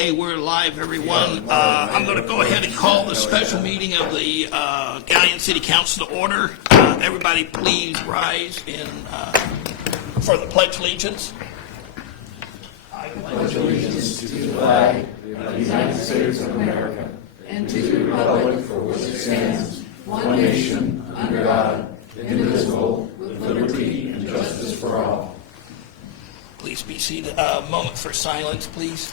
Okay, we're live, everyone. I'm going to go ahead and call the special meeting of the Galion City Council to order. Everybody please rise for the Pledge of Allegiance. I pledge allegiance to the flag of the United States of America and to the republic for which it stands, one nation, under God, indivisible, with liberty and justice for all. Please be seated. A moment for silence, please.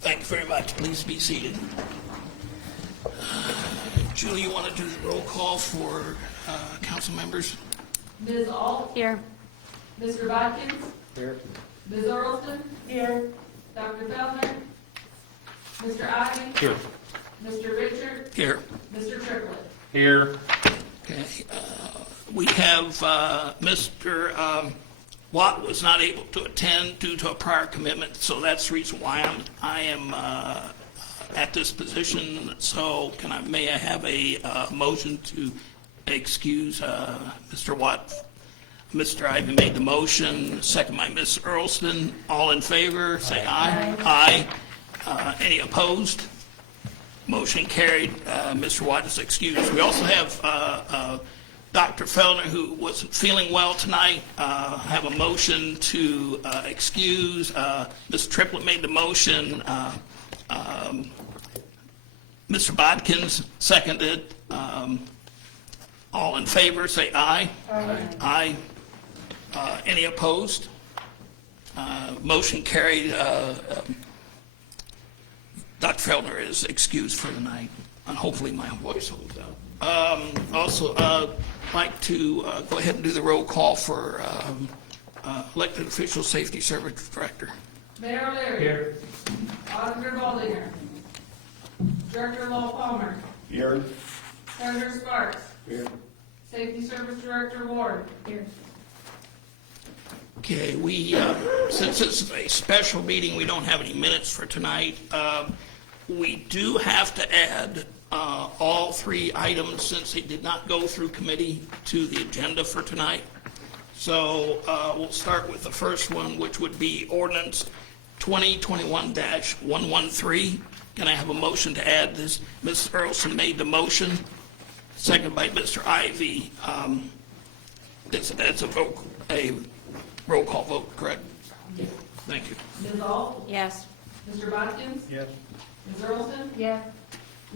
Thank you very much. Please be seated. Julie, you want to do the roll call for council members? Ms. Ault? Here. Mr. Bodkins? Here. Ms. Earlston? Here. Dr. Feldner? Mr. Ivy? Here. Mr. Richard? Here. Mr. Triplett? Here. Okay. We have Mr. Watt was not able to attend due to a prior commitment, so that's the reason why I am at this position. So may I have a motion to excuse Mr. Watt? Mr. Ivy made the motion, second by Ms. Earlston. All in favor, say aye. Aye. Any opposed? Motion carried. Mr. Watt is excused. We also have Dr. Feldner, who wasn't feeling well tonight, have a motion to excuse. Ms. Triplett made the motion. Mr. Bodkins seconded. All in favor, say aye. Aye. Any opposed? Motion carried. Dr. Feldner is excused for the night. Hopefully my voice holds out. Also, like to go ahead and do the roll call for elected official safety service director. Mayor O'Leary? Here. Auditor Baldinger? Director Lowell Palmer? Here. Treasurer Sparks? Here. Safety Service Director Ward? Here. Okay, since this is a special meeting, we don't have any minutes for tonight. We do have to add all three items, since they did not go through committee, to the agenda for tonight. So we'll start with the first one, which would be ordinance 2021-113. Can I have a motion to add this? Ms. Earlston made the motion, second by Mr. Ivy. It's a roll call vote, correct? Yes. Thank you. Ms. Ault? Yes. Mr. Bodkins? Yes. Ms. Earlston? Yes.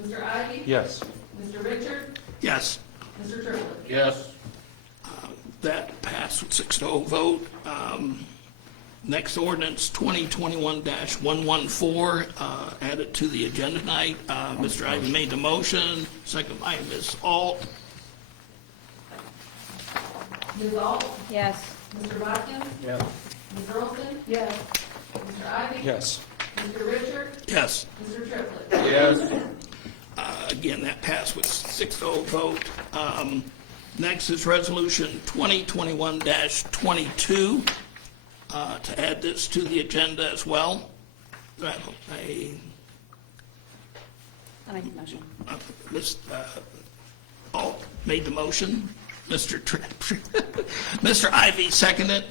Mr. Ivy? Yes. Mr. Richard? Yes. Mr. Triplett? Yes. That passed with 6-0 vote. Next ordinance, 2021-114, added to the agenda tonight. Mr. Ivy made the motion, second by Ms. Ault. Ms. Ault? Yes. Mr. Bodkins? Yes. Ms. Earlston? Yes. Mr. Ivy? Yes. Mr. Richard? Yes. Mr. Triplett? Yes. Again, that passed with 6-0 vote. Next is resolution 2021-22, to add this to the agenda as well. Do I have I make the motion. Ms. Ault made the motion. Mr. Ivy seconded.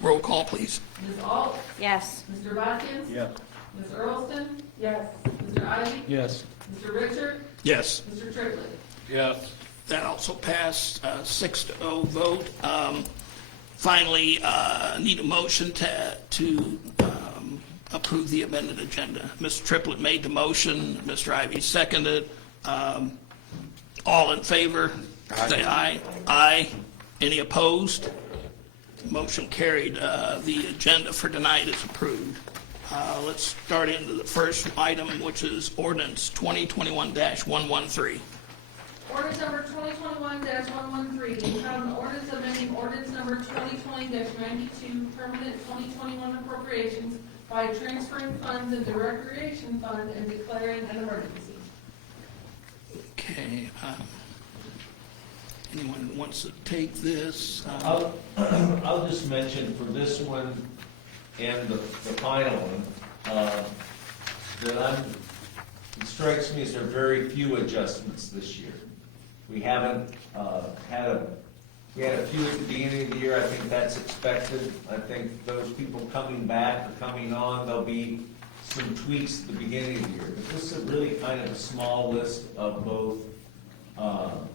Roll call, please. Ms. Ault? Yes. Mr. Bodkins? Yes. Ms. Earlston? Yes. Mr. Ivy? Yes. Mr. Richard? Yes. Mr. Triplett? Yes. That also passed, 6-0 vote. Finally, need a motion to approve the amended agenda. Mr. Triplett made the motion. Mr. Ivy seconded. All in favor? Say aye. Aye. Any opposed? Motion carried. The agenda for tonight is approved. Let's start into the first item, which is ordinance 2021-113. Ordinance number 2021-113, entitled an ordinance amending ordinance number 2020-92, permanent 2021 appropriations by transferring funds into recreation fund and declaring an emergency. Okay. Anyone who wants to take this? I'll just mention for this one and the final one, that it strikes me as there are very few adjustments this year. We haven't we had a few at the beginning of the year. I think that's expected. I think those people coming back or coming on, there'll be some tweaks at the beginning of the year. But this is really kind of a small list of both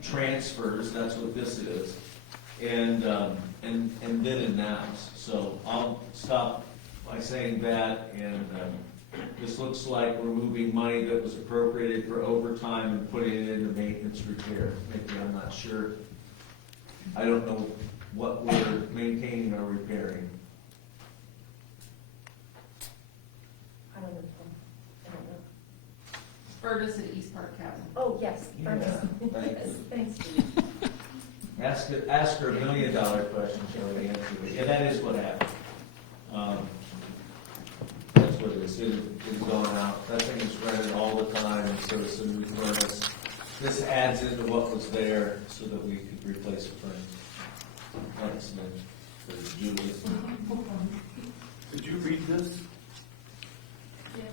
transfers, that's what this is, and then announce. So I'll stop by saying that, and this looks like we're moving money that was appropriated for overtime and putting it into maintenance repair. Maybe, I'm not sure. I don't know what we're maintaining or repairing. I don't know. Furnace at East Park Cabin. Oh, yes, furnace. Thank Yes, you. thanks, Steve. Ask her $1 million question, Shirley, answer it. Yeah, that is what happened. That's what it is. It's going out. That thing is running all the time, and so it's a new furnace. This adds into what was there so that we could replace the furnace. Thanks, man. For Julie. Did you read this? Yeah.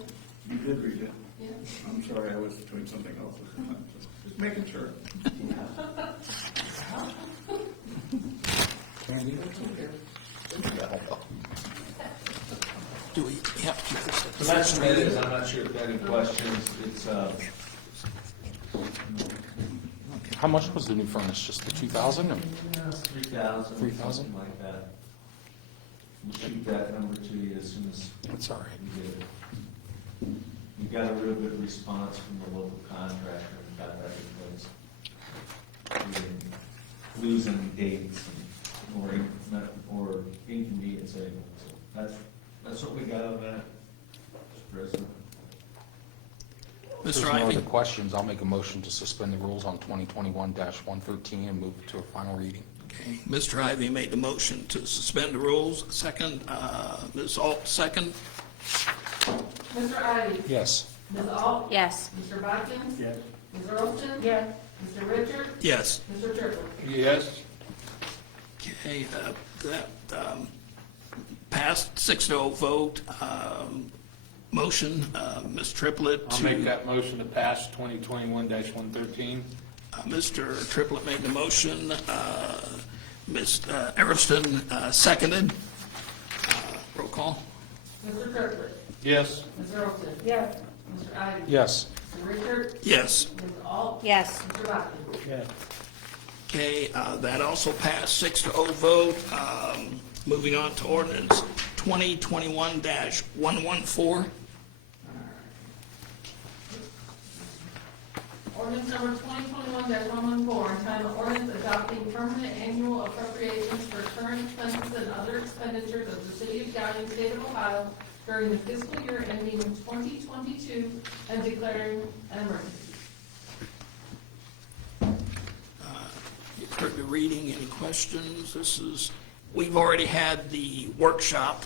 You did read it. Yeah. I'm sorry, I was doing something else at the time. Just making sure. Do we have to? So that's what it is. I'm not sure if there are any questions. It's, How much was the new furnace? Just the 2,000? 3,000. 3,000? Something like that. We'll shoot that number to you as soon as That's all right. you get it. You got a real good response from the local contractor and got that replaced. We didn't lose any dates or inconvenience anyone. So that's what we got on that, Mr. President. If there's Mr. no Ivy? other questions, I'll make a motion to suspend the rules on 2021-113 and move it to a final reading. Okay, Mr. Ivy made the motion to suspend the rules. Second, Ms. Alt, second. Mr. Ivy? Yes. Ms. Ault? Yes. Mr. Bodkins? Yes. Ms. Earlston? Yes. Mr. Richard? Yes. Mr. Triplett? Yes. Okay, that passed 6-0 vote. Motion, Ms. Triplett I'll to... make that motion to pass 2021-113. Mr. Triplett made the motion. Ms. Ariston seconded. Roll call. Mr. Triplett? Yes. Ms. Earlston? Yes. Mr. Ivy? Yes. Mr. Richard? Yes. Ms. Ault? Yes. Mr. Bodkins? Yes. Okay, that also passed 6-0 vote. Moving on to ordinance 2021-114. Ordinance number 2021-114, entitled ordinance adopting permanent annual appropriations for current expenses and other expenditures of the city of Downey, state of Ohio during the fiscal year ending in 2022 and declaring an emergency. You've heard the reading. Any questions? We've already had the workshop,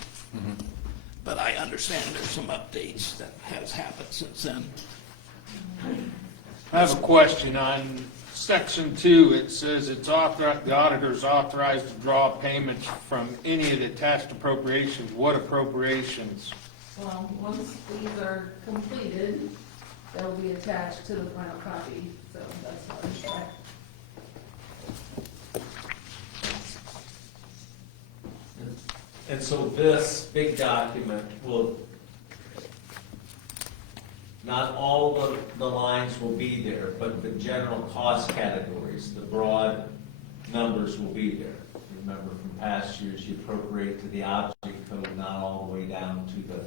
but I understand there's some updates that has happened since then. I have a question on section 2. It says the auditor's authorized to draw payments from any of the attached appropriations. What appropriations? Well, once these are completed, they'll be attached to the final copy, so that's what I'm saying. And so this big document will, not all the lines will be there, but the general cost categories, the broad numbers will be there. Remember from past years, you appropriate to the object code, not all the way down to the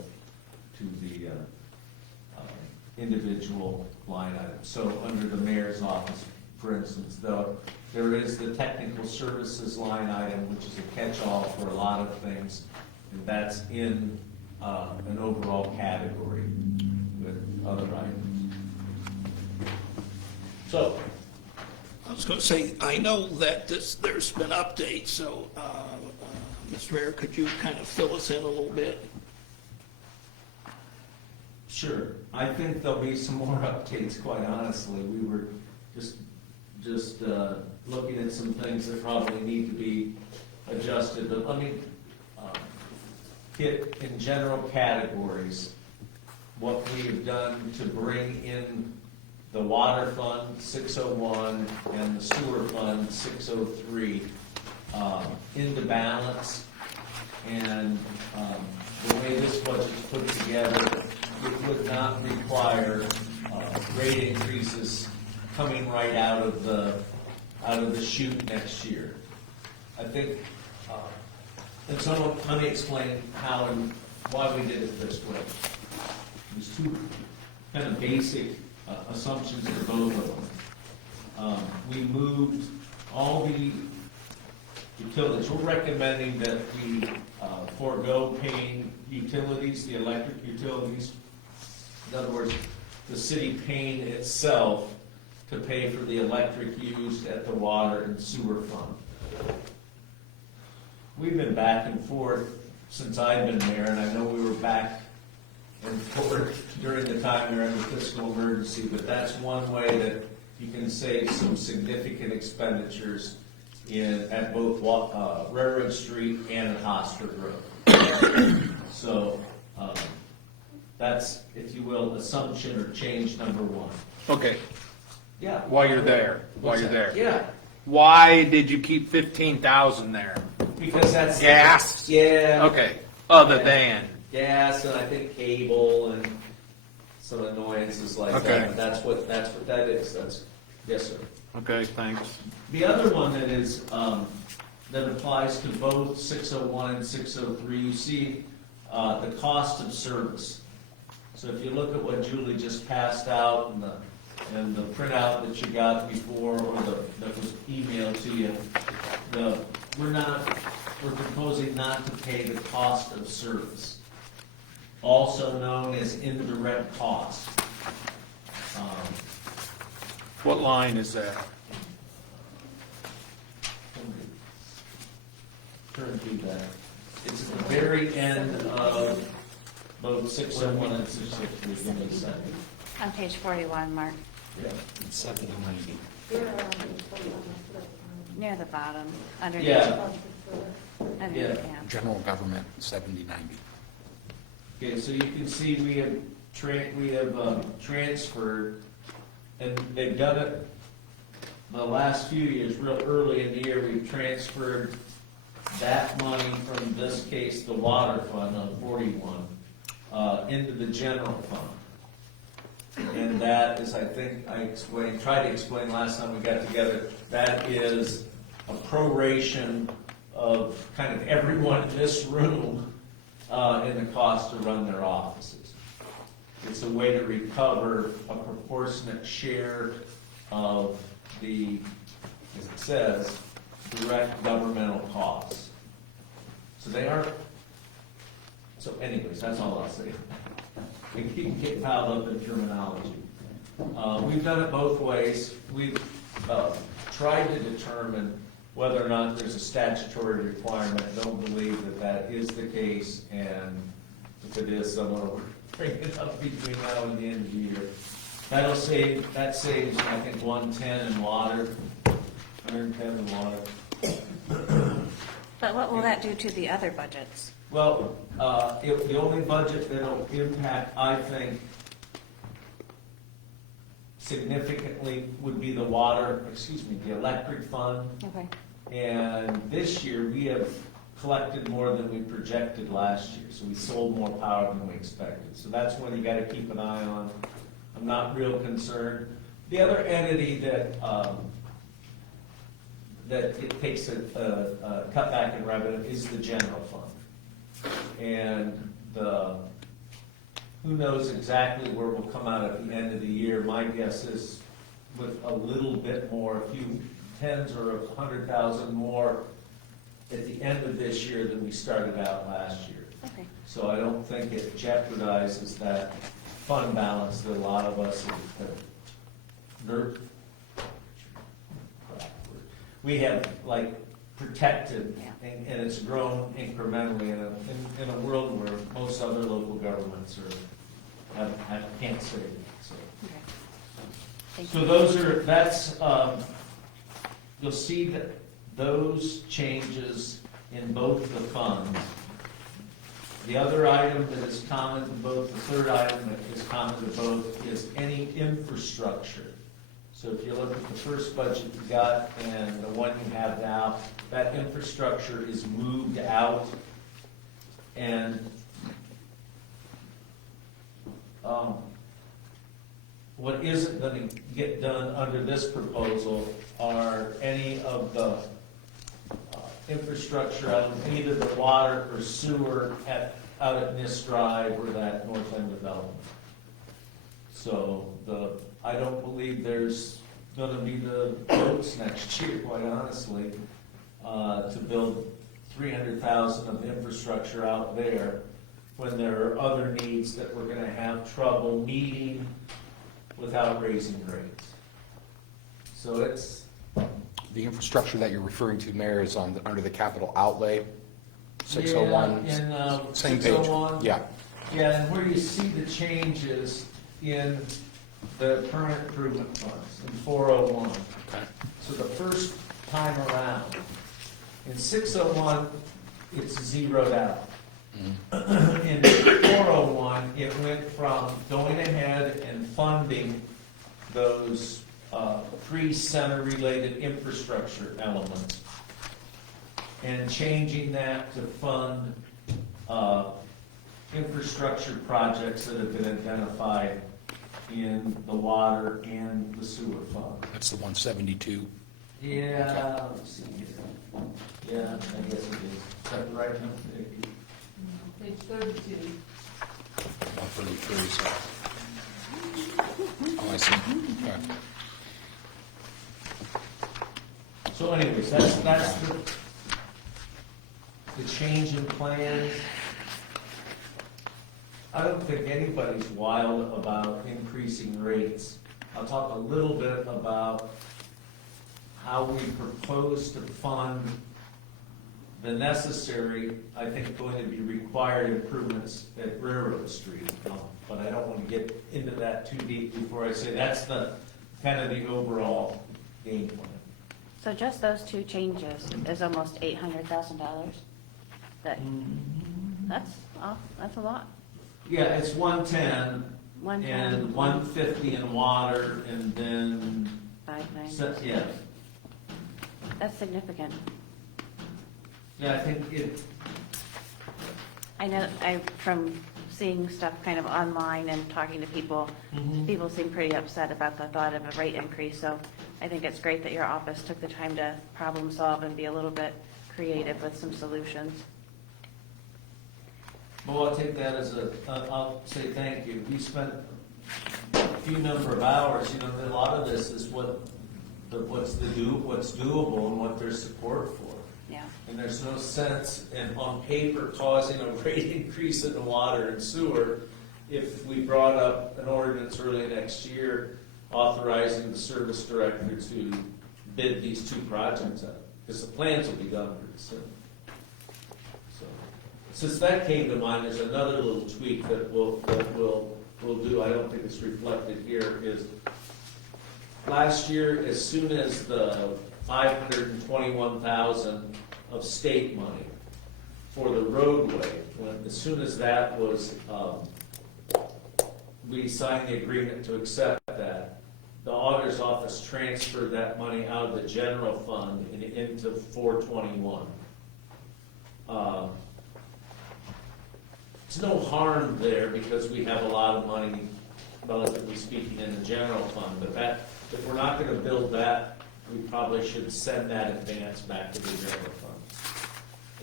individual line item. So under the mayor's office, for instance, though, there is the technical services line item, which is a catch-all for a lot of things, and that's in an overall category with other items. So, I was going to say, I know that there's been updates, so, Mr. Mayor, could you kind of fill us in a little bit? sure, I think there'll be some more updates, quite honestly. We were just looking at some things that probably need to be adjusted, but let me hit in general categories what we have done to bring in the water fund 601 and the sewer fund 603 into balance. And the way this budget's put together, it would not require rate increases coming right out of the chute next year. I think, and so let me explain how and why we did it this way. There's two kind of basic assumptions for both of them. We moved all the utilities. We're recommending that we forego paying utilities, the electric utilities. In other words, the city paying itself to pay for the electric used at the water and sewer fund. We've been back and forth since I've been there, and I know we were back and forth during the time we were in the fiscal emergency, but that's one way that you can save some significant expenditures at both Railroad Street and at Hosford Road. So that's, if you will, assumption or change number one. Okay, Yeah. while you're there. Yeah, Why did you keep 15,000 there? because that's. Gas? Yeah. Okay, other than, Gas and I think cable and some annoyances like Okay. that. But that's what that is. Yes, sir. okay, thanks. The other one that is, that applies to both 601 and 603, you see the cost of service. So if you look at what Julie just passed out and the printout that you got before, or that was emailed to you, we're proposing not to pay the cost of service, also known as indirect cost. What line is that? Turn to that. It's at the very end of both 601 and 603. Give me a second. On page 41, Mark, Yeah. 7090. near the bottom, underneath. Yeah. Underneath, Yeah. yeah. General government, 7090. Okay, so you can see we have transferred, and they've done it the last few years, real early in the year, we've transferred that money from this case, the water fund on 41, into the general fund. And that is, I think I tried to explain last time we got together, that is a proration of kind of everyone in this room in the cost to run their offices. It's a way to recover a proportionate share of the, as it says, direct governmental costs. So they are, so anyways, that's all I'll say. We keep getting piled up in terminology. We've done it both ways. We've tried to determine whether or not there's a statutory requirement. I don't believe that that is the case, and if it is, someone will bring it up between now and the end of the year. That saves, I think, 110 in water, 110 in water. But what will that do to the other budgets? Well, the only budget that'll impact, I think, significantly would be the the electric fund. Okay. And this year, we have collected more than we projected last year, so we sold more power than we expected. So that's one you gotta keep an eye on. I'm not real concerned. The other entity that it takes a cutback in revenue is the general fund. And who knows exactly where we'll come out at the end of the year. My guess is with a little bit more, a few tens or 100,000 more at the end of this year than we started out last year. Okay. So I don't think it jeopardizes that fund balance that a lot of us we have like protected, Yeah. and it's grown incrementally in a world where most other local governments can't save it. So. Okay. Thank So you. you'll see that those changes in both the funds The other item that is common to both, the third item that is common to both is any infrastructure. So if you look at the first budget you got and the one you have now, that infrastructure is moved out. And what isn't going to get done under this proposal are any of the infrastructure out of either the water or sewer out at Nist Drive or that North End development. So I don't believe there's gonna be the votes next year, quite honestly, to build 300,000 of infrastructure out there when there are other needs that we're gonna have trouble meeting without raising rates. So it's, The infrastructure that you're referring to, Mayor, is under the capital outlay, 601. Yeah, in, Same page. 601. Yeah. Yeah, and where you see the changes in the current improvement funds, in 401. Okay. So the first time around, in 601, it's zeroed out. In 401, it went from going ahead and funding those three center-related infrastructure elements and changing that to fund infrastructure projects that have been identified in the water and the sewer fund. That's the 172. Yeah, let's see here. Yeah, I guess it is. Is that the right number? Page 32. 133, so. Oh, I see. Okay. So anyways, that's the change in plans. I don't think anybody's wild about increasing rates. I'll talk a little bit about how we propose to fund the necessary, I think, going to be required improvements at Railroad Street. But I don't want to get into that too deep before I say that's the kind of the overall game plan. So just those two changes is almost $800,000. That's a lot. Yeah, it's 110 110, and 150 in water and then, 590. yeah. That's significant. Yeah, I think it, I know, from seeing stuff kind of online and talking to people, people seem pretty upset about the thought of a rate increase, so I think it's great that your office took the time to problem solve and be a little bit creative with some solutions. well, I'll take that as I'll say thank you. We spent a few number of hours, a lot of this is what's doable and what there's support for. Yeah. And there's no sense on paper causing a rate increase in the water and sewer if we brought up an ordinance early next year authorizing the service director to bid these two projects out, because the plans will be done pretty soon. So, since that came to mind, there's another little tweak that we'll do. I don't think it's reflected here. Is last year, as soon as the $521,000 of state money for the roadway, as soon as that was, we signed the agreement to accept that, the auditor's office transferred that money out of the general fund and into 421. There's no harm there because we have a lot of money, relatively speaking, in the general fund, but if we're not gonna build that, we probably should send that advance back to the general fund.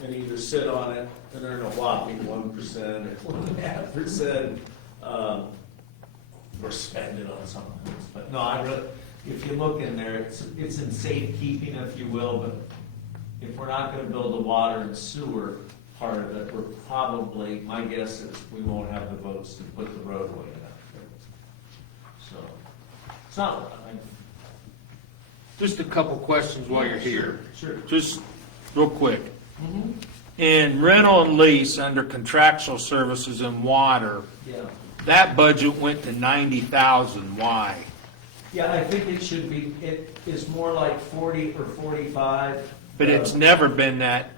And either sit on it and earn a whopping 1% or 1.5%, or spend it on something else. But no, if you look in there, it's in safekeeping, if you will, but if we're not gonna build the water and sewer part of it, we're probably, my guess is we won't have the votes to put the roadway in out there. So, it's not, Just a couple questions while you're here. Sure. Just real quick. In rental and lease, under contractual services and water, Yeah. that budget went to 90,000. Why? Yeah, I think it should be, it is more like 40 or 45. But it's never been that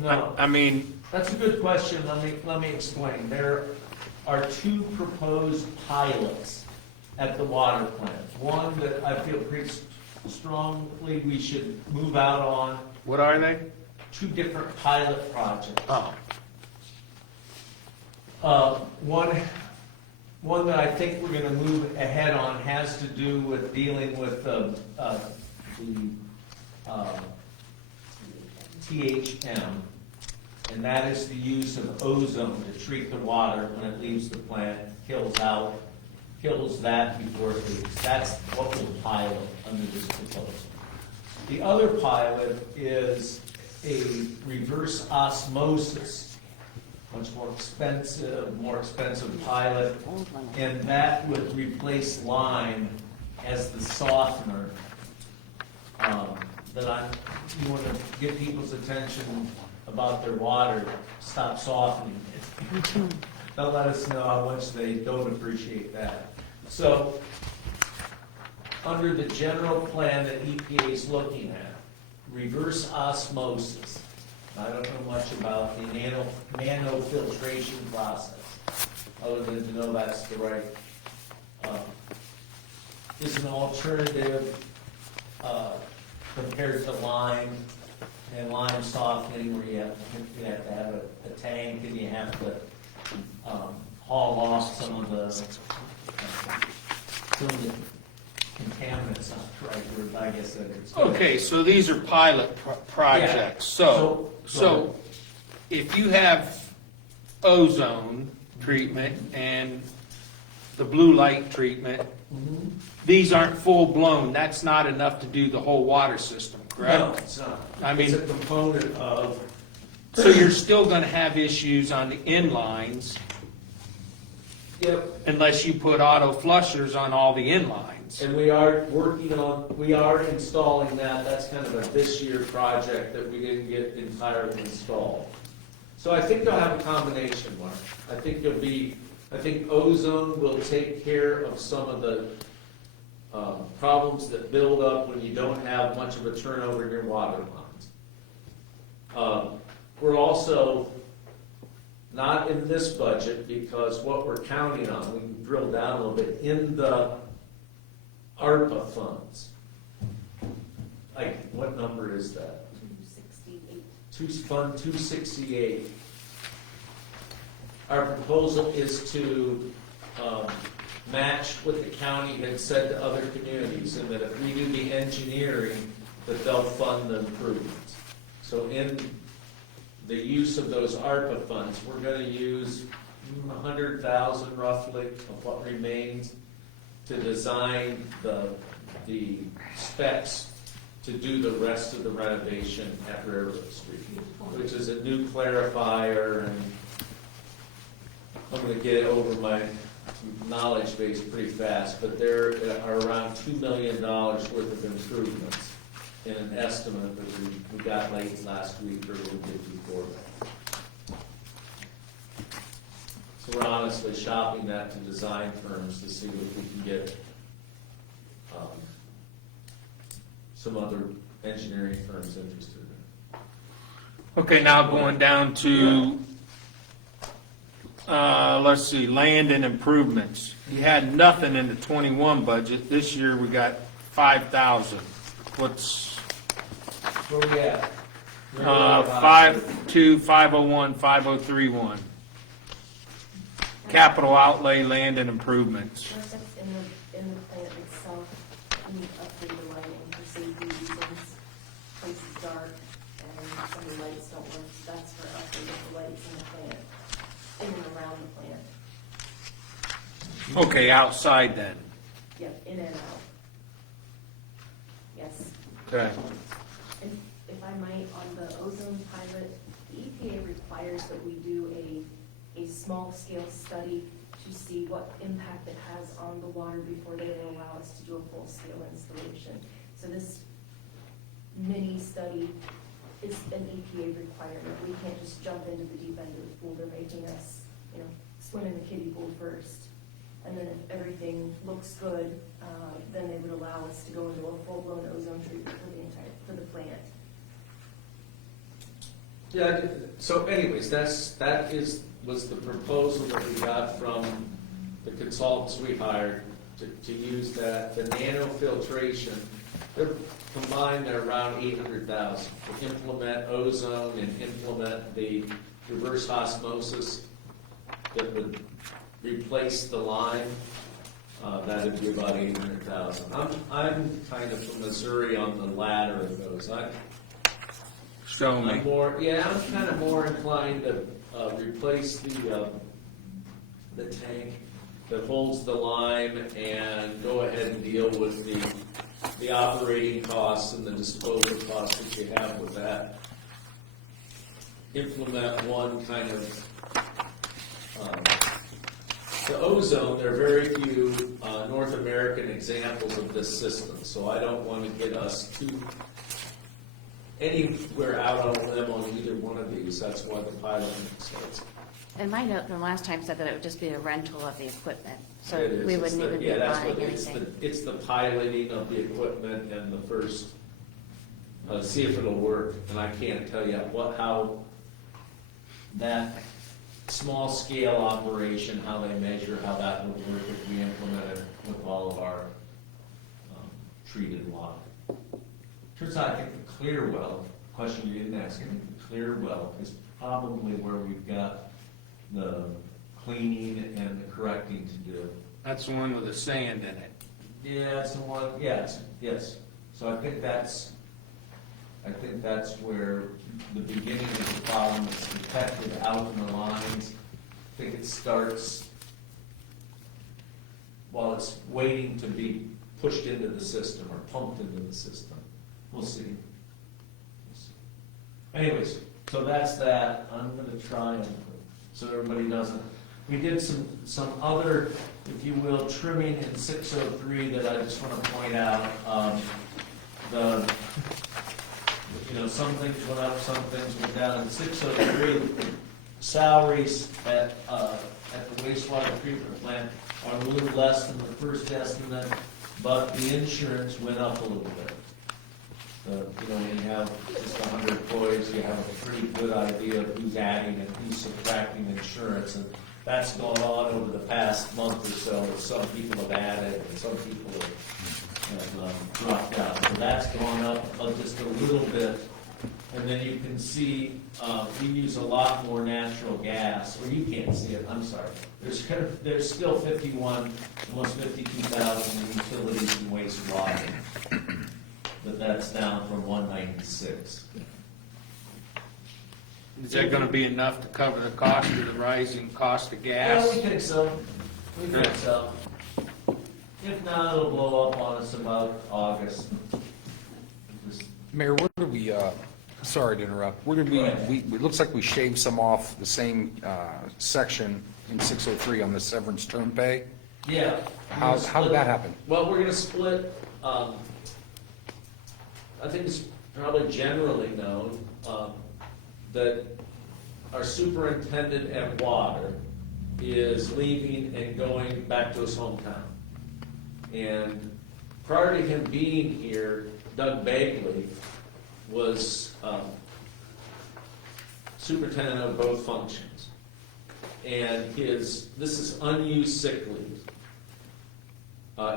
No. I mean, That's a good question, let me explain. There are two proposed pilots at the water plant. One that I feel pretty strongly we should move out on, what are they? two different pilot projects. Oh. One that I think we're gonna move ahead on has to do with dealing with the THM, and that is the use of ozone to treat the water when it leaves the plant, kills that before it leaves. That's what we'll pilot under this proposal. The other pilot is a reverse osmosis, much more expensive pilot, and that would replace lime as the softener. You want to get people's attention about their water, stop softening it. They'll let us know how much they don't appreciate that. So, under the general plan that EPA is looking at, reverse osmosis. I don't know much about the nanofiltration process, other than to know that's the right, is an alternative compared to lime and lime softening, where you have to have a tank and you have to haul off some of the contaminants, not the right word, I guess that it's. Okay, so these are pilot projects. Yeah. So So- if you have ozone treatment and the blue light treatment, Mhm. these aren't full-blown. That's not enough to do the whole water system, correct? No, it's not. I mean- It's a component of, So you're still gonna have issues on the inlines yep, unless you put auto flushers on all the inlines. and we are installing that. That's kind of a this year project that we didn't get entirely installed. So I think they'll have a combination, Mark. I think ozone will take care of some of the problems that build up when you don't have much of a turnover in your water lines. We're also not in this budget, because what we're counting on, we can drill down a little bit, in the ARPA funds. Like, what number is that? 268. Fund 268. Our proposal is to match what the county had said to other communities, and that if we do the engineering, that they'll fund the improvements. So in the use of those ARPA funds, we're gonna use 100,000 roughly of what remains to design the specs to do the rest of the renovation at Railroad Street, which is a new clarifier, and I'm gonna get over my knowledge base pretty fast, but there are around $2 million worth of improvements in an estimate that we got late last week or a little bit before that. So we're honestly shopping that to design firms to see if we can get some other engineering firms interested in it. Okay, now going down to, let's see, land and improvements. You had nothing in the 21 budget. This year we got 5,000. What's, Where we at? 501, 5031. Capital outlay, land and improvements. First, that's in the plant itself, we upgrade the lighting for safety reasons. Place is dark and some of the lights don't work, so that's for upgrading the lights in the plant, in and around the plant. Okay, outside then. Yep, in and out. Yes. Okay. And if I might, on the ozone pilot, the EPA requires that we do a small-scale study to see what impact it has on the water before they will allow us to do a full-scale installation. So this mini study is an EPA requirement. We can't just jump into the deep end of the pool. They're making us, swim in the kiddie pool first. And then if everything looks good, then they would allow us to go into a full-blown ozone treatment for the plant. Yeah, so anyways, that was the proposal that we got from the consultants we hired to use that, the nanofiltration. They're combined, they're around 800,000 to implement ozone and implement the reverse osmosis that would replace the lime. That'd be about 800,000. I'm kind of from Missouri on the latter of those. Show me. I'm kind of more inclined to replace the tank that holds the lime and go ahead and deal with the operating costs and the disposal costs that you have with that. Implement one kind of, the ozone, there are very few North American examples of this system, so I don't want to get us anywhere out on a limb on either one of these. That's why the pilot makes sense. And my note from last time said that it would just be a rental of the equipment, so It is. we It's wouldn't the- even be yeah, that's buying what it's anything. It's the piloting of the equipment and the first, see if it'll work. And I can't tell you how that small scale operation, how they measure, how that would work if we implement it with all of our treated water. Turns out, I think the clear well, question you didn't ask, I think the clear well is probably where we've got the cleaning and the correcting to do. That's the one with the sand in it. Yeah, it's the one, yes. So I think that's where the beginning of the problem is detected out in the lines. I think it starts while it's waiting to be pushed into the system or pumped into the system. We'll see. Anyways, so that's that. I'm gonna try and, so everybody doesn't. We did some other, if you will, trimming in 603 that I just want to point out. Some things went up, some things went down. In 603, salaries at the wastewater treatment plant are a little less than the first estimate, but the insurance went up a little bit. When you have just 100 employees, you have a pretty good idea of who's adding and who's subtracting insurance, and that's gone on over the past month or so. Some people have added, and some people have dropped out. So that's gone up just a little bit, and then you can see we use a lot more natural gas, or you can't see it. I'm sorry. There's still 51, almost 52,000 in utilities and wastewater. But that's down from 196. Is that gonna be enough to cover the cost of the rising cost of Yeah, gas? we think so. We think so. If not, it'll blow up on us about August. Just- Mayor, where did we, sorry to interrupt, where did we, Go ahead. it looks like we shaved some off the same section in 603 on the severance term pay. Yeah. How did that happen? Well, we're gonna split, I think it's probably generally known, that our superintendent at water is leaving and going back to his hometown. And prior to him being here, Doug Bagley was superintendent of both functions. And this is unused sick leave.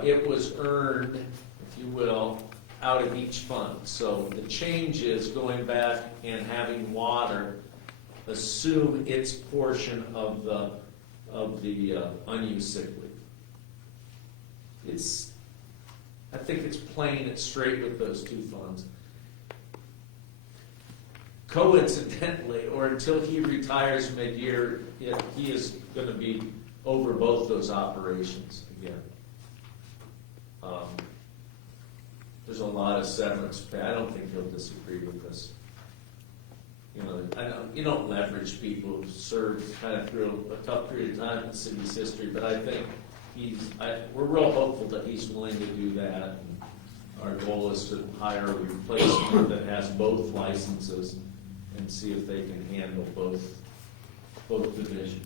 It was earned, if you will, out of each fund. So the change is going back and having water assume its portion of the unused sick leave. I think it's plain and straight with those two funds. Coincidentally, or until he retires mid-year, he is going to be over both those operations again. There's a lot of severance pay. I don't think he'll disagree with this. You don't leverage people who served kind of through a tough period of time in the city's history, but I think we're real hopeful that he's willing to do that. And our goal is to hire a replacement that has both licenses and see if they can handle both divisions.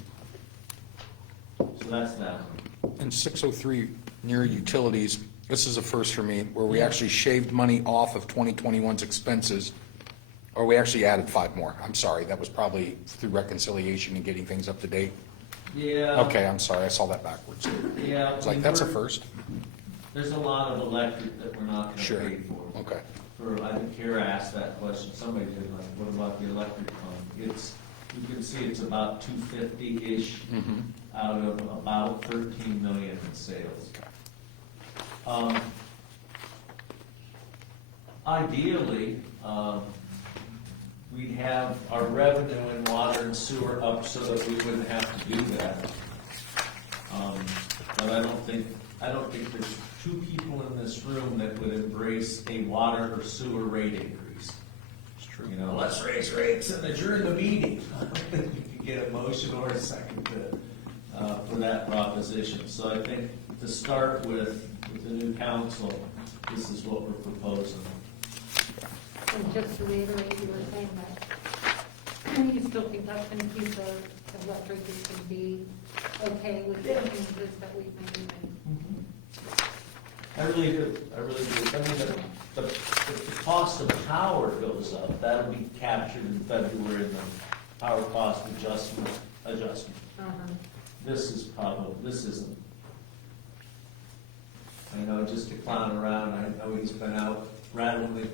So that's that. In 603, near utilities, this is a first for me, where we actually shaved money off of 2021's expenses Or we actually added 5 more. I'm sorry, that was probably through reconciliation and getting things up to date. Yeah. Okay, I'm sorry, I saw that backwards. Yeah. It's like, that's a first? There's a lot of electric that we're not Sure. gonna pay for. Okay. I think Kara asked that question, somebody did, like, what about the electric fund? You can see it's about 250-ish out of about 13 million in sales. Ideally, we'd have our revenue in water and sewer up so that we wouldn't have to do that. But I don't think there's 2 people in this room that would embrace a water or sewer rate increase. It's true. You know, let's raise rates and adjourn the meeting. You can get a motion or a second for that proposition. So I think to start with the new council, this is what we're proposing. And just to reiterate, you were saying that you still think that's going to keep the electric is going to be okay with the changes that we've made? I really do. I mean, the cost of power goes up. That'll be captured in February in the power cost adjustment. This isn't. I know, just to clown around, I know he's been out rattling the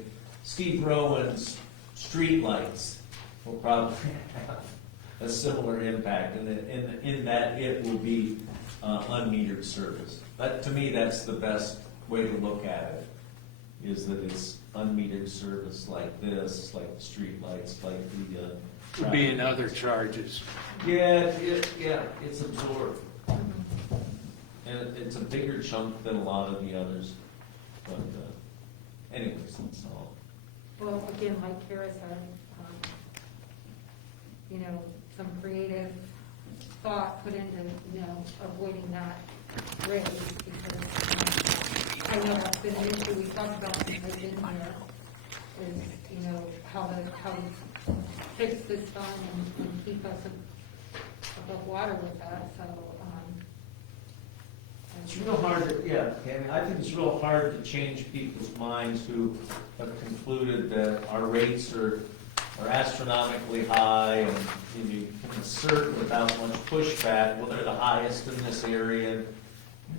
Steve Rowan's street lights will probably have a similar impact, and in that it will be unmetered service. But to me, that's the best way to look at it, is that it's unmetered service like this, like the street lights, like the Would be in other charges. Yeah, it's absorbed. And it's a bigger chunk than a lot of the others. But anyways, that's all. Well, again, like Kara's had, some creative thought put into, avoiding that raise, because I know that's been an issue we talked about since I've been here, is, how to fix this fund and keep us above water with that, so, It's real hard to, Tammy, I think it's real hard to change people's minds who have concluded that our rates are astronomically high, and you can assert without much pushback, well, they're the highest in this area. And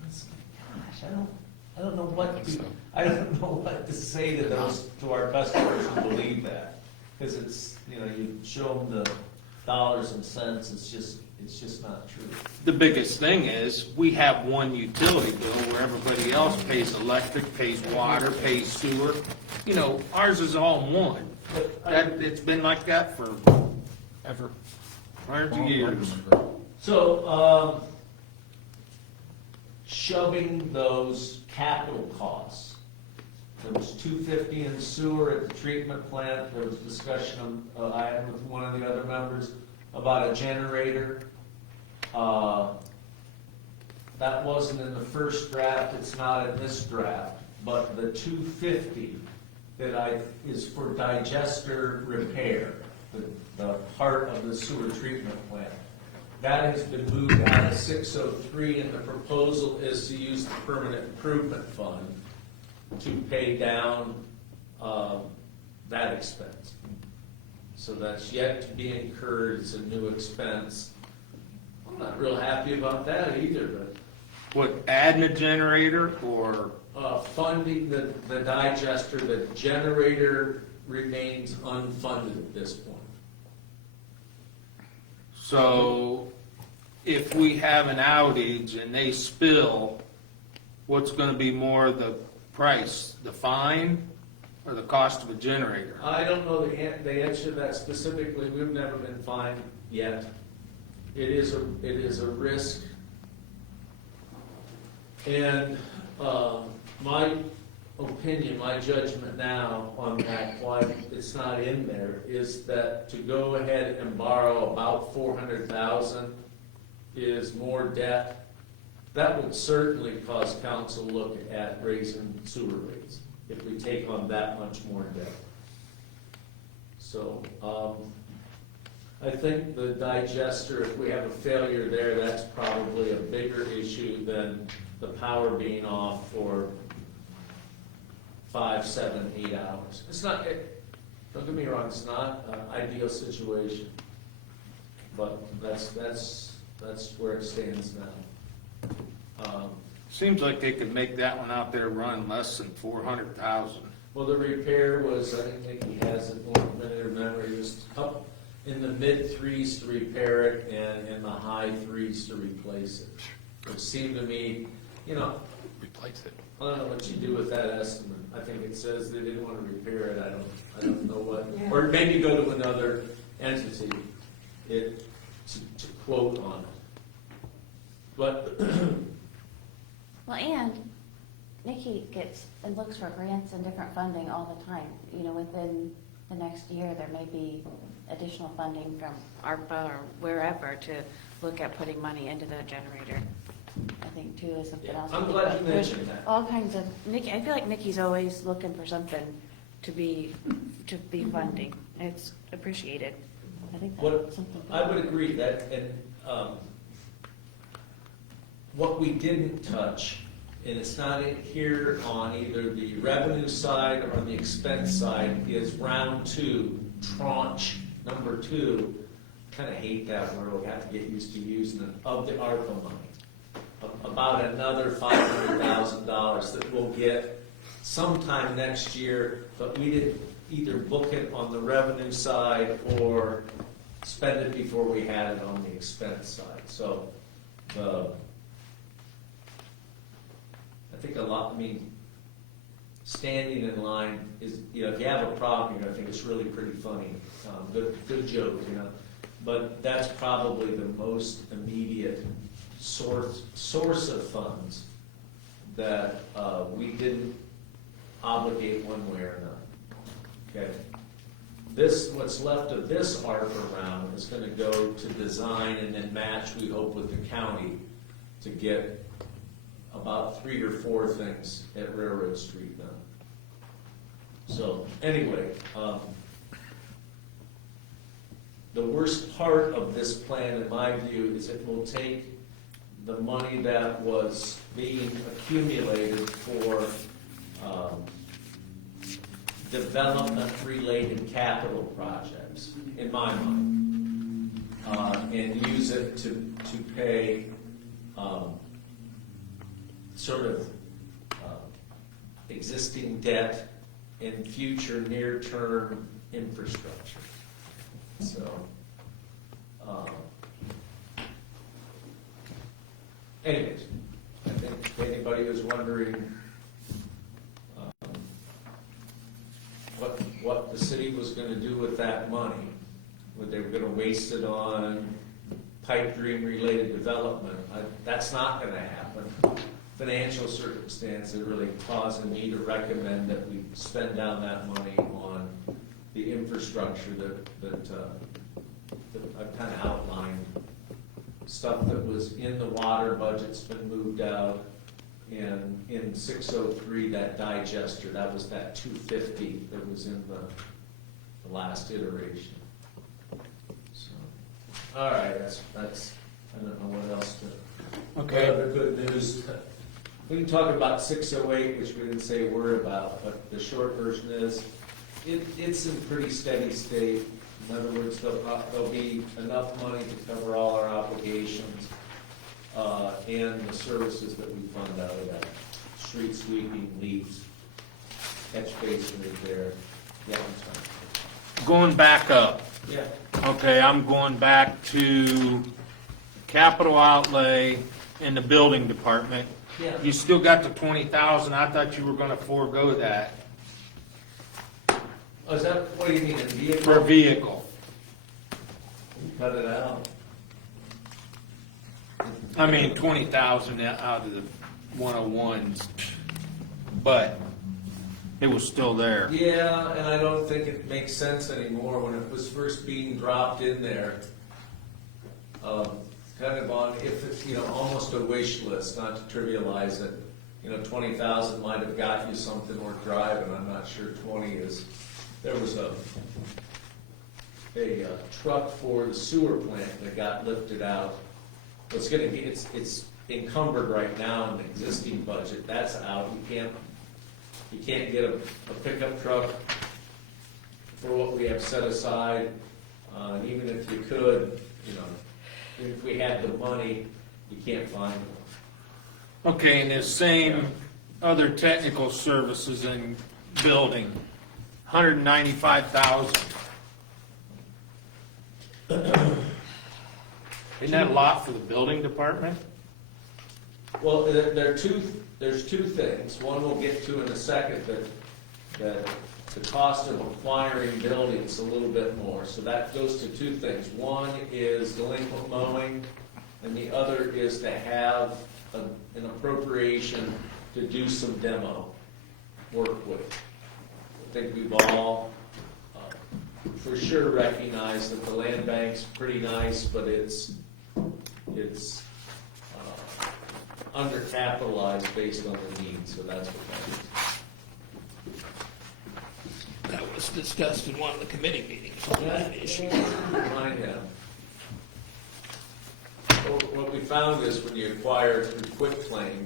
it's like, gosh, I don't know what to say to those, to our customers who believe that. Because it's, you show them the dollars and cents, it's just not true. The biggest thing is, we have one utility bill where everybody else pays electric, pays water, pays sewer. Ours is all in one. It's been like that for Ever. hundreds of years. So, shoving those capital costs. There was $250 in sewer at the treatment plant. There was discussion I had with one of the other members about a generator. That wasn't in the first draft. It's not in this draft. But the $250 that is for digester repair, the heart of the sewer treatment plant. That has been moved out of 603, and the proposal is to use the permanent improvement fund to pay down that expense. So that's yet to be incurred. It's a new expense. I'm not real happy about that either, but What, adding a generator or? funding the digester, the generator remains unfunded at this point. So if we have an outage and they spill, what's gonna be more the price, the fine or the cost of a generator? I don't know the answer to that specifically. We've never been fined yet. It is a risk. And my opinion, my judgment now on that, why it's not in there, is that to go ahead and borrow about $400,000 is more debt. That would certainly cause council to look at raising sewer rates if we take on that much more debt. So, I think the digester, if we have a failure there, that's probably a bigger issue than the power being off for 5, 7, 8 hours. It's not, Don't get me wrong, it's not an ideal situation, but that's where it stands now. Seems like they could make that one out there run less than 400,000. Well, the repair was, I think he has it more than memory, was up in the mid-3s to repair it and in the high 3s to replace it. Which seemed to me, you know, Replace it. I don't know what you do with that estimate. I think it says they didn't want to repair it, I don't know what, or maybe go to another entity to quote on it. But, Well, and Nikki gets and looks for grants and different funding all the time. You know, within the next year, there may be additional funding from ARPA or wherever to look at putting money into the generator. I think too is something else. I'm glad you mentioned that. All kinds of, Nikki, I feel like Nikki's always looking for something to be funding. It's appreciated. I think What, that's something. I would agree that, and what we didn't touch, and it's not in here on either the revenue side or the expense side, is round 2, tranche number 2. Kind of hate that word, we have to get used to using it, of the ARPA money. About another $500,000 that we'll get sometime next year, but we didn't either book it on the revenue side or spend it before we had it on the expense side. So, I think standing in line is, you know, if you have a problem, you're gonna think it's really pretty funny. Good joke, you know. But that's probably the most immediate source of funds that we didn't obligate one way or another. Okay. What's left of this ARPA round is going to go to design and then match, we hope, with the county to get about 3 or 4 things at Railroad Street done. So anyway, the worst part of this plan, in my view, is it will take the money that was being accumulated for development-related capital projects, in my mind, and use it to pay sort of existing debt and future near-term infrastructure. So, anyways, I think if anybody was wondering what the city was going to do with that money, what they were going to waste it on pipe dream related development, that's not going to happen. Financial circumstances are really causing me to recommend that we spend down that money on the infrastructure that I've kind of outlined. Stuff that was in the water budget's been moved out, and in 603, that digester, that was that 250 that was in the last iteration. So, all right, that's I don't know what else to. Okay. What other good news? We can talk about 608, which we didn't say a word about, but the short version is it's in pretty steady state. In other words, there'll be enough money to cover all our obligations and the services that we fund out of that. Street sweeping, leaves, catch basin repair. Yeah, I'm sorry. Going back up. Yeah. Okay, I'm going back to capital outlay in the building department. Yeah. You still got the 20,000. I thought you were gonna forego that Oh, is that, what do you mean, a vehicle? for a vehicle. Cut it out. I mean, 20,000 out of the 101s, but it was still there. Yeah, and I don't think it makes sense anymore. When it was first being dropped in there, kind of on, if it's, you know, almost a wish list, not to trivialize it. You know, 20,000 might have got you something worth driving. I'm not sure 20 is. There was a truck for the sewer plant that got lifted out. It's going to be, it's encumbered right now in the existing budget. That's out. You can't get a pickup truck for what we have set aside. And even if you could, you know, if we had the money, you can't find them. Okay, and the same other technical services in building, 195,000. Isn't that a lot for the building department? Well, there's two things. One we'll get to in a second, that the cost of acquiring buildings a little bit more. So that goes to two things. One is delinquent mowing, and the other is to have an appropriation to do some demo work with. I think we've all for sure recognized that the land bank's pretty nice, but it's undercapitalized based on the needs, so that's what that is. That was discussed in one of the committee meetings on that issue. Might have. Well, what we found is when you acquire through QuickClaim,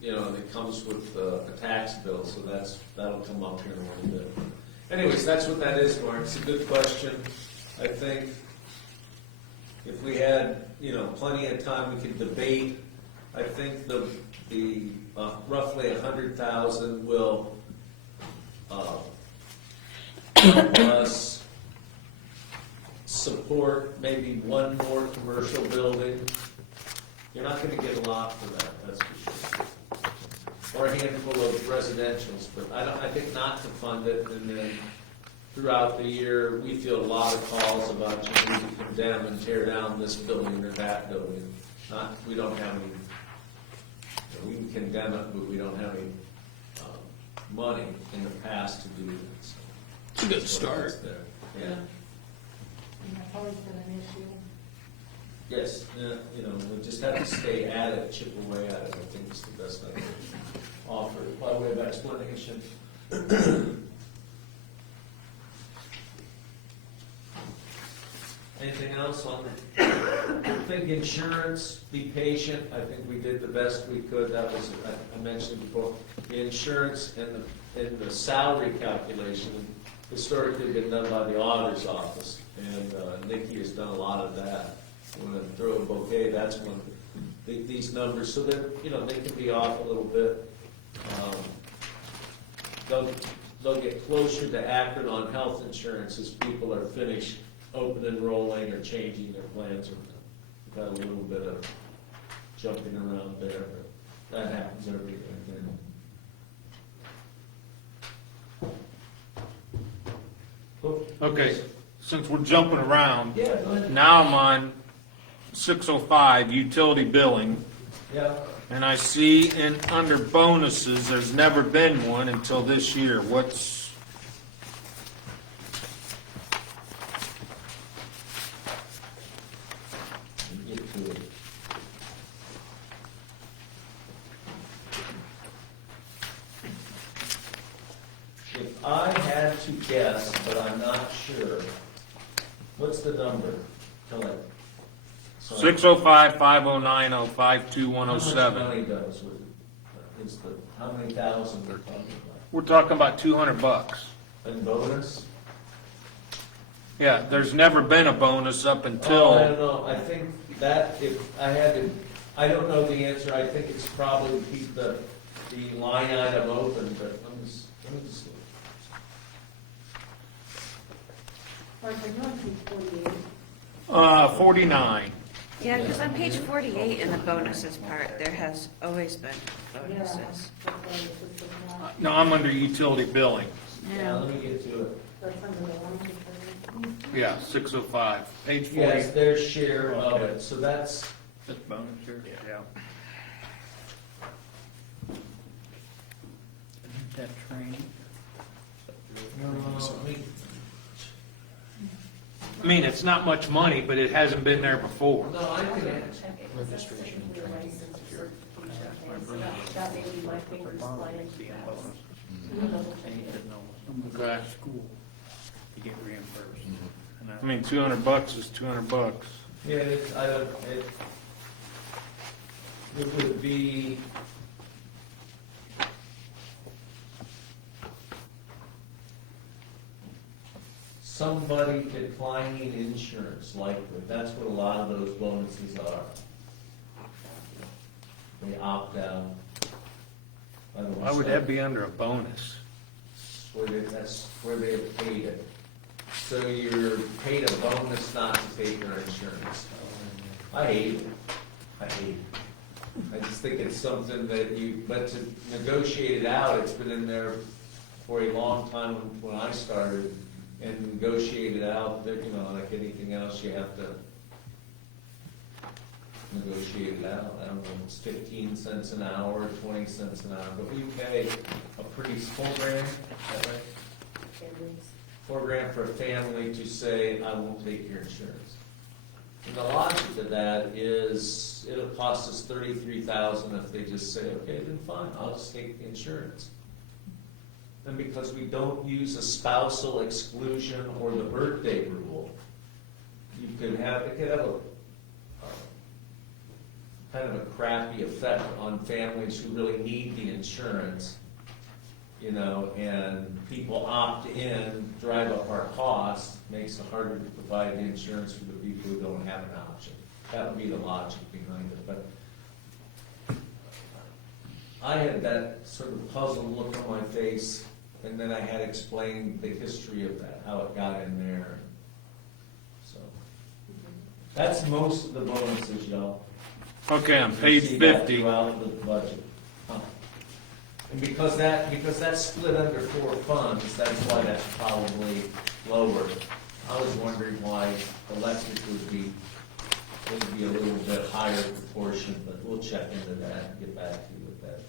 you know, it comes with a tax bill, so that'll come up here in a little bit. Anyways, that's what that is, Mark. It's a good question. I think if we had, you know, plenty of time, we could debate. I think the roughly 100,000 will help us support maybe one more commercial building. You're not going to get a lot for that, that's for sure. Or a handful of residentials, but I think not to fund it, and then throughout the year, we feel a lot of calls about you need to condemn and tear down this building or that building. We don't have any, we can condemn it, but we don't have any money in the past to do that. So It's a good start. there. Yeah. And that's always been an issue. Yes, yeah, you know, we just have to stay at it, chip away at it, I think is the best I can offer, by way of explanation. Anything else on that? I think insurance, be patient, I think we did the best we could, that was, I mentioned before, the insurance and the salary calculation historically been done by the auditor's office, and Nikki has done a lot of that. When I throw a bouquet, that's when these numbers, so that, you know, they can be off a little bit. They'll get closer to accurate on health insurance as people are finished open enrolling or changing their plans. We've had a little bit of jumping around there, but that happens every year. Okay, since we're jumping around, Yeah, go ahead. now I'm on 605, utility billing, Yeah. and I see under bonuses, there's never been one until this year. What's, Get to it. If I had to guess, but I'm not sure, what's the number? Tell it. Sorry. 605, 509, How much 52107. money does with, how many thousand we're talking We're talking about $200. about? And bonus? Yeah, there's never been a bonus up Oh, I until, don't know, I think that, if I had to, I don't know the answer, I think it's probably keep the line item open, but let me just look. Or if I know it's 48. 49. Yeah, because on page 48 in the bonuses part, there has always been bonuses. That's why it's just a lot. No, I'm under utility billing. Yeah, Yeah. let me get to it. That's under the line. Yeah, 605, page 40. Yes, their share of it, so that's, That's bonus here? Yeah. That training. I mean, it's not much money, but it hasn't been there before. no, I can, Check it, 'cause that's technically a license for certification, so that may be my fingers flying into that. I'll double check it. Okay. School to get reimbursed. I mean, $200 is $200. yeah, it would be, somebody declining insurance, likely, that's what a lot of those bonuses are. They opt out. Why would that be under a bonus? That's where they have paid it. So you're paid a bonus not to take your insurance. I hate it. I just think it's something that but to negotiate it out, it's been in there for a long time when I started, and negotiate it out, that, like anything else, you have to negotiate it out. I don't know, it's 15 cents an hour, 20 cents an hour, but we pay a pretty $4,000, is that right? $4,000 for a family to say, I won't take your insurance. And the logic of that is, it'll cost us $33,000 if they just say, okay, then fine, I'll just take the insurance. And because we don't use a spousal exclusion or the birthday rule, it could have a kind of a crappy effect on families who really need the insurance, and people opt in, drive up our costs, makes it harder to provide the insurance for the people who don't have an option. That would be the logic behind it, but I had that sort of puzzled look on my face, and then I had explained the history of that, how it got in there. So that's most of the bonuses, y'all. Okay, on You page see that 50. throughout the budget. And because that's split under 4 funds, that's why that's probably lower. I was wondering why electric would be a little bit higher proportion, but we'll check into that and get back to you with that.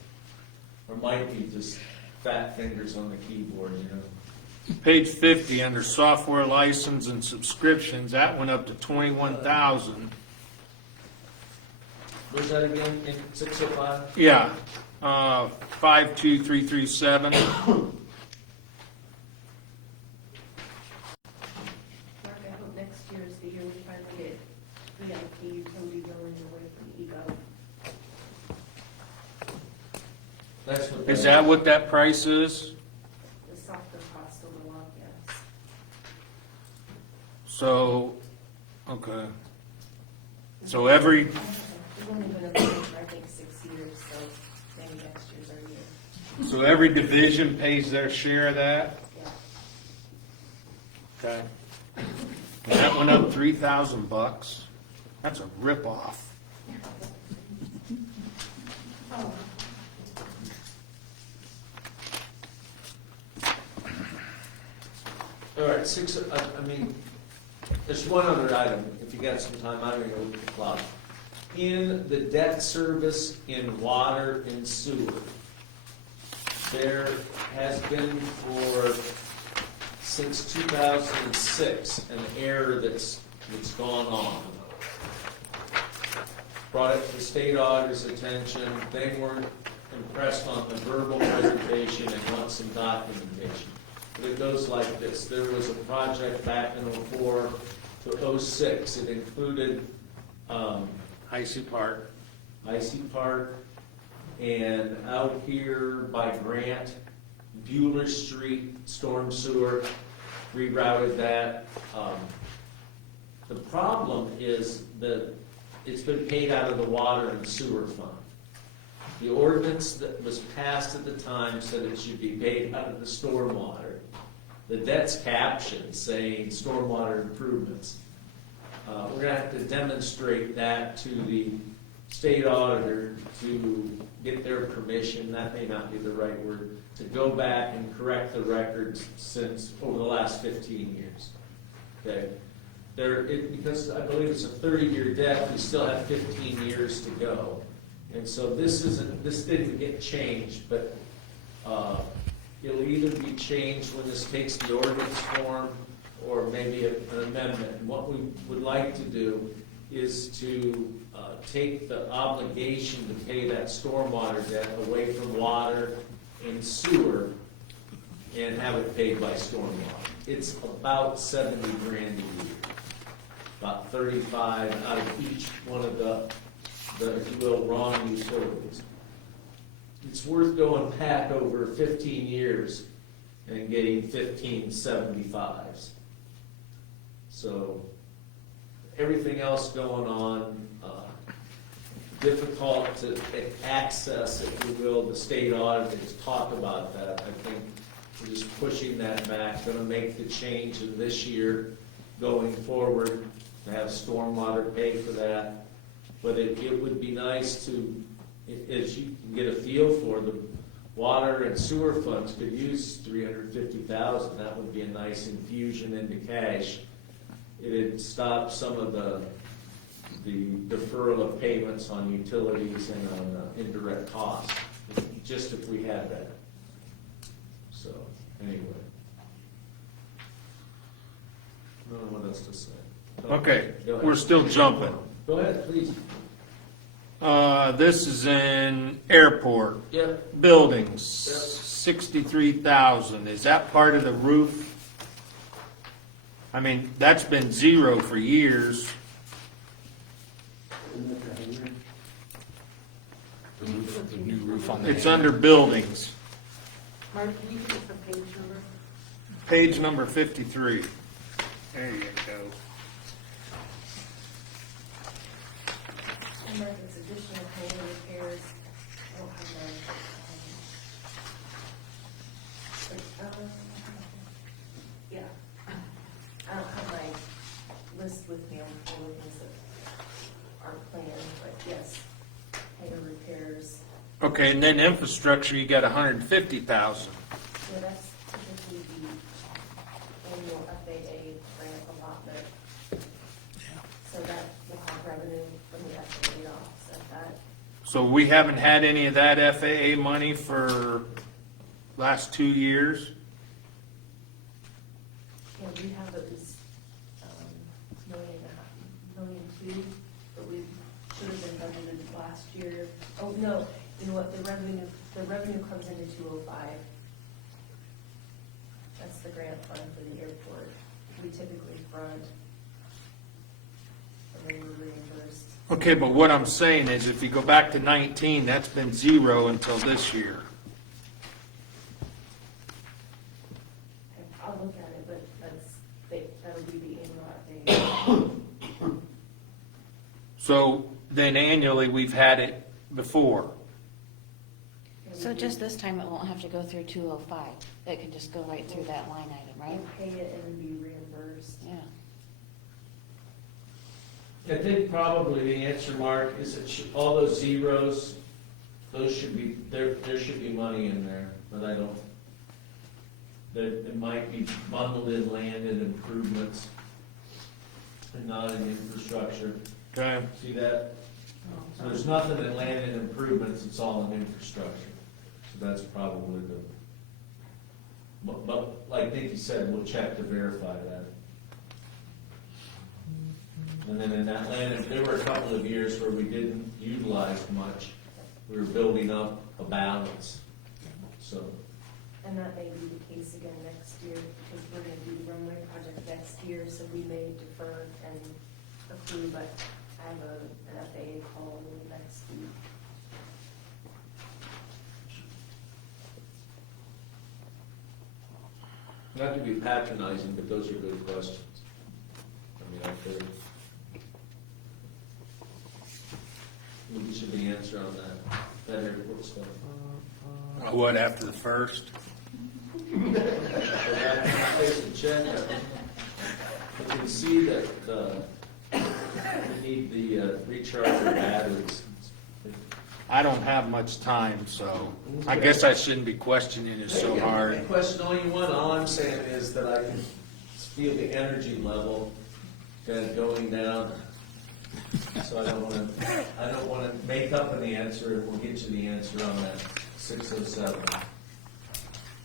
Or might be just fat fingers on the keyboard, Page 50, under software license and subscriptions, that went up to 21,000. Where's that again, in 605? Yeah, 52337. Mark, I hope next year is the year we finally get VIP utility billing away from EGO. That's what. Is that what that price is? The software costs a lot, yes. So, okay. So every, We've only been in business for, I think, 6 years, so maybe next year's our year. so every division pays their share of that? Yeah. Okay. And that went up $3,000. That's a ripoff. Oh, All right, there's one other item, if you got some time, I'm gonna go look at the clock. In the debt service in water and sewer, there has been since 2006, an error that's gone on. Brought it to the state auditor's attention, they weren't impressed on the verbal presentation and want some documentation. But it goes like this. There was a project back in '04 to '06. It included Icy Park. And out here by Grant, Bueller Street, storm sewer, rerouted that. The problem is that it's been paid out of the water and sewer fund. The ordinance that was passed at the time said it should be paid out of the stormwater. The debt's captioned saying stormwater improvements. We're gonna have to demonstrate that to the state auditor to get their permission, that may not be the right word, to go back and correct the records since over the last 15 years. Okay? Because I believe it's a 30-year debt, we still have 15 years to go. And so this didn't get changed, but it'll either be changed when this takes the ordinance form or maybe an amendment. And what we would like to do is to take the obligation to pay that stormwater debt away from water and sewer and have it paid by stormwater. It's about 70 grand a year, about 35 out of each one of the, if you will, wrong utilities. It's worth going back over 15 years and getting 15 75s. So everything else going on, difficult to access, if you will, the state auditors talk about that. I think we're just pushing that back, gonna make the change in this year going forward, to have stormwater pay for that. But it would be nice to, as you can get a feel for, the water and sewer funds could use $350,000. That would be a nice infusion into cash. It'd stop some of the deferral of payments on utilities and on indirect costs, just if we had that. So, anyway. I don't know what else to say. Okay, Go ahead. we're still jumping. Go ahead, please. This is in airport, Yep. buildings, Yep. 63,000. Is that part of the roof? I mean, that's been zero for years. The new roof on the. It's under buildings, Mark, can you give us a page number? page number 53. There you go. And like it's additional hangar repairs, I don't have yeah. I don't have my list with me on all the things that aren't planned, but yes, hangar repairs, Okay, and then infrastructure, you got 150,000. yeah, that's typically the annual FAA grant allotment. So that will have revenue from the FAA to offset that. So we haven't had any of that FAA money for last 2 years? Yeah, we have at least, million two, but we should have been budgeted last year. Oh, no, you know what, the revenue comes into 205. That's the grant fund for the airport. We typically front, and then we're reimbursed. Okay, but what I'm saying is if you go back to 19, that's been zero until this year. Okay, I'll look at it, but that'll be the annual FAA. So then annually, we've had it before. So just this time, it won't have to go through 205. It can just go right through that line item, right? We'll pay it and be reimbursed. Yeah. I think probably the answer, Mark, is that all those zeros, those should be, there should be money in there, but I don't. It might be bundled in land and improvements and not in infrastructure. Okay. See that? So there's nothing in land and improvements, it's all in infrastructure. So that's probably but like Nikki said, we'll check to verify that. And then in that land, there were a couple of years where we didn't utilize much. We were building up a balance, so. And that may be the case again next year, because we're gonna do the runway project next year, so we may defer and approve, but I have an FAA call next week. Not to be patronizing, but those are good questions. I mean, I think we should be answer on that airport stuff. What, after the first? So that place to check, you can see that we need the recharger batteries. I don't have much time, so I guess I shouldn't be questioning it so I hard. question all you want, all I'm saying is that I can feel the energy level kind of going down. So I don't wanna make up an answer, and we'll get you the answer on that 607,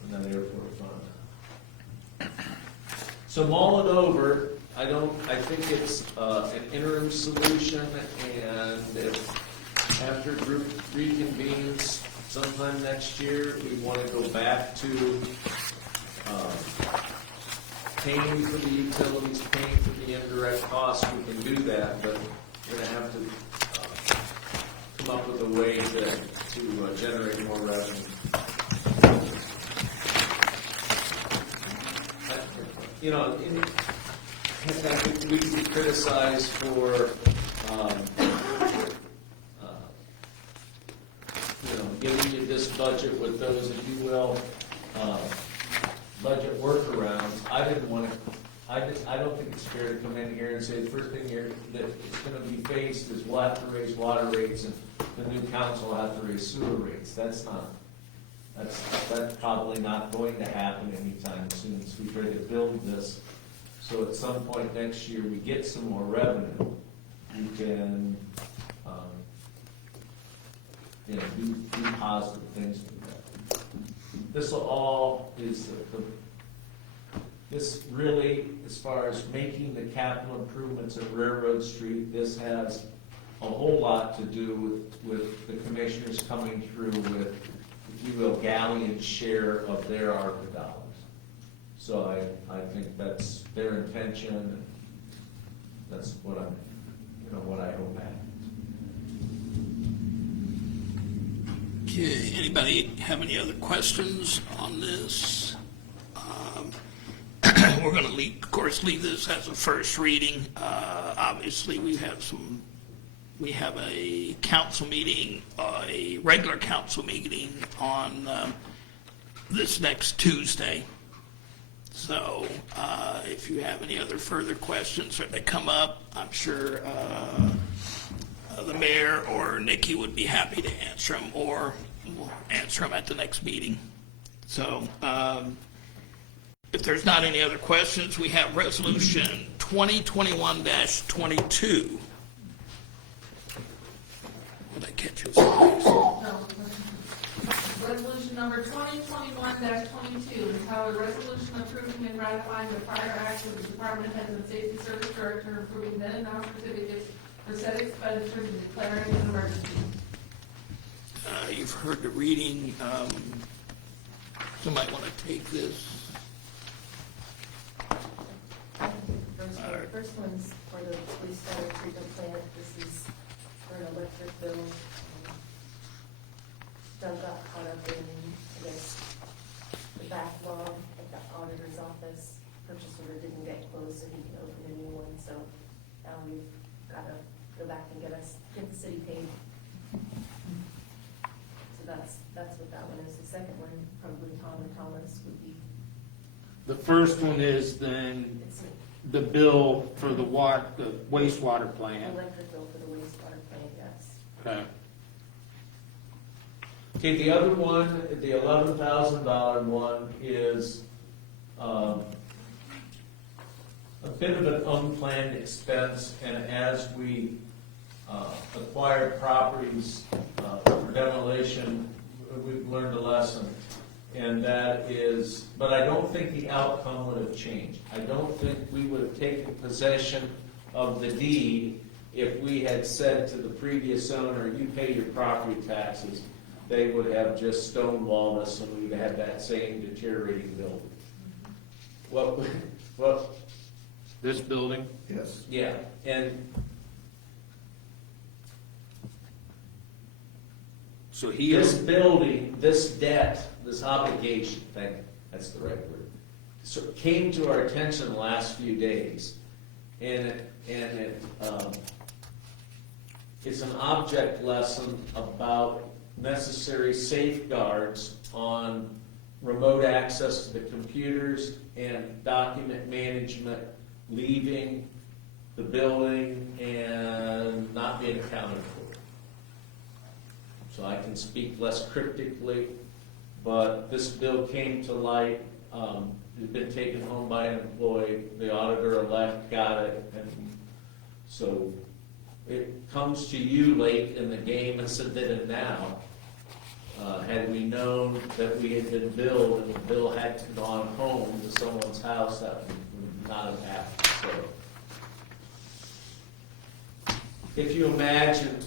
on that airport fund. So mull it over, I think it's an interim solution, and if after group reconvenes sometime next year, we want to go back to paying for the utilities, paying for the indirect costs, we can do that, but we're going to have to come up with a way to generate more revenue. You know, we can be criticized for, giving you this budget with those, if you will, budget workarounds. I didn't want to, I don't think it's fair to come in here and say the first thing here that is going to be faced is we'll have to raise water rates and the new council will have to raise sewer rates. That's probably not going to happen anytime soon, so we try to build this. So at some point next year, we get some more revenue, we can, do positive things with that. This will all is this really, as far as making the capital improvements at Railroad Street, this has a whole lot to do with the commissioners coming through with, if you will, galleon share of their ARPA dollars. So I think that's their intention, and that's what what I hope happens. Okay, anybody have any other questions on this? We're going to leave this as a first reading. Obviously, we have a council meeting, a regular council meeting on this next Tuesday. So if you have any other further questions or they come up, I'm sure the mayor or Nikki would be happy to answer them, or we'll answer them at the next meeting. So if there's not any other questions, we have resolution 2021-22. Did I catch his voice? Resolution number 2021-22, entitled Resolution Approving and Ratifying the Prior Act of the Department Heads and Safety Service Director, approving then and now certificates for said expenditures and declaring an emergency. You've heard the reading. Somebody want to take this? First one's for the wastewater treatment plant. This is for an electric bill. Doug got caught up in, I guess, the backlog at the auditor's office. Purchase order didn't get closed, so he can open a new one. So now we've got to go back and get the city paid. So that's what that one is. The second one, probably Tom and Thomas would be. The first one is then It's the bill for the wastewater an plant. electric bill for the wastewater plant, yes. Okay. Okay, the other one, the $11,000 one is a bit of an unplanned expense, and as we acquire properties for demolition, we've learned a lesson. And that is, but I don't think the outcome would have changed. I don't think we would have taken possession of the deed if we had said to the previous owner, you pay your property taxes. They would have just stonewalled us and we'd have had that same deteriorating building. What, This building? Yes. yeah, and So he this is, building, this debt, this obligation, that's the right word, so it came to our attention the last few days, and it's an object lesson about necessary safeguards on remote access to the computers and document management, leaving the building and not being accounted for. So I can speak less cryptically, but this bill came to light. It had been taken home by an employee. The auditor-elect got it, and so it comes to you late in the game and submitted now. Had we known that we had been billed and the bill had gone home to someone's house, that would not have happened. So, if you imagine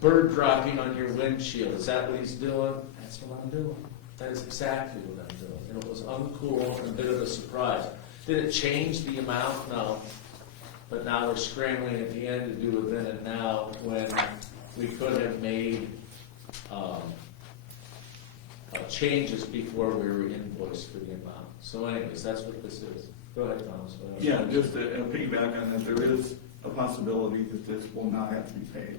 bird dropping on your windshield, is that what he's doing? That's what I'm doing. That is exactly what I'm doing. And it was uncool and a bit of a surprise. Did it change the amount? No. But now we're scrambling at the end to do a then and now when we could have made changes before we were invoiced for the amount. So anyways, that's what this is. Go ahead, Thomas. Yeah, just to piggyback on that, there is a possibility that this will not have to be paid.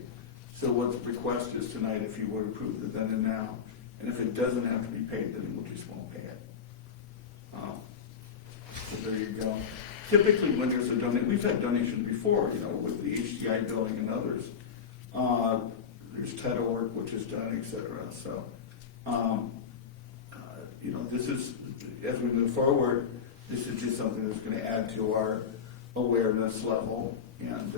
So what the request is tonight, if you would approve the then and now, and if it doesn't have to be paid, then we just won't pay it. So there you go. Typically, when there's a donation, we've had donations before, you know, with the HDI building and others. There's title work which is done, et cetera. So, you know, this is, as we move forward, this is just something that's gonna add to our awareness level. And,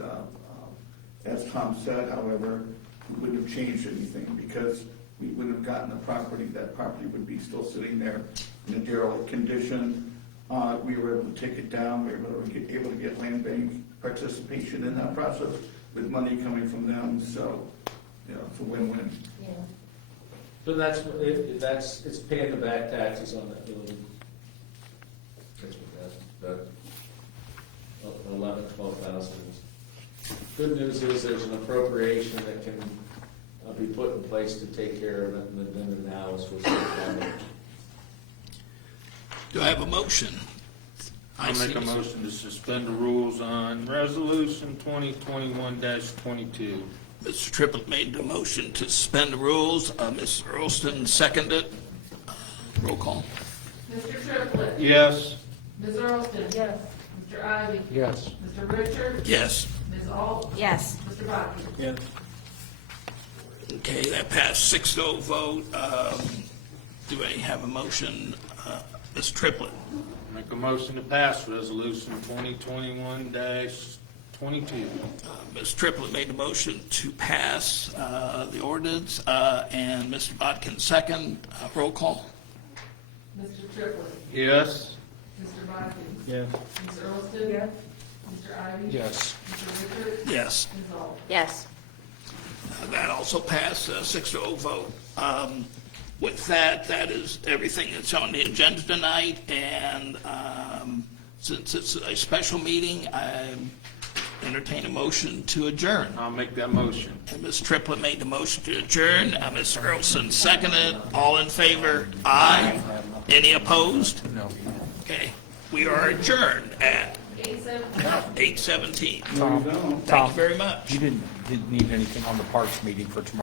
as Tom said, however, we wouldn't have changed anything because we wouldn't have gotten the property. That property would be still sitting there in a derelict condition. We were able to take it down. We were able to get land bank participation in that process with money coming from them. So, you know, it's a win-win. Yeah. So it's paying the back taxes on that building. That's what that, 11, 12,000 is. Good news is there's an appropriation that can be put in place to take care of it, and then the now is what's going. Do I have a motion? I I'll see make a this. motion to suspend the rules on resolution 2021-22. Mr. Triplett made the motion to suspend the rules. Ms. Earlston seconded. Roll call. Mr. Triplett. Yes. Ms. Earlston. Yes. Mr. Ivy. Yes. Mr. Richards. Yes. Ms. Ault. Yes. Mr. Bodkin. Yes. Okay, that passed 6-0 vote. Do I have a motion? Mr. Triplett. Make a motion to pass resolution 2021-22. Ms. Triplett made the motion to pass the ordinance, and Mr. Bodkin second. Roll call. Mr. Triplett. Yes. Mr. Bodkin. Yes. Ms. Earlston. Yes. Mr. Ivy. Yes. Mr. Richards. Yes. Ms. Ault. Yes. That also passed 6-0 vote. With that, that is everything that's on the agenda tonight, and since it's a special meeting, I entertain a motion to adjourn. I'll make that motion. And Ms. Triplett made the motion to adjourn. Ms. Earlston seconded. All in favor? Aye. Any opposed? No. Okay. We are adjourned at 8:17. 8:17. No, we don't. Thank you very much. You didn't need anything on the parks meeting for tomorrow.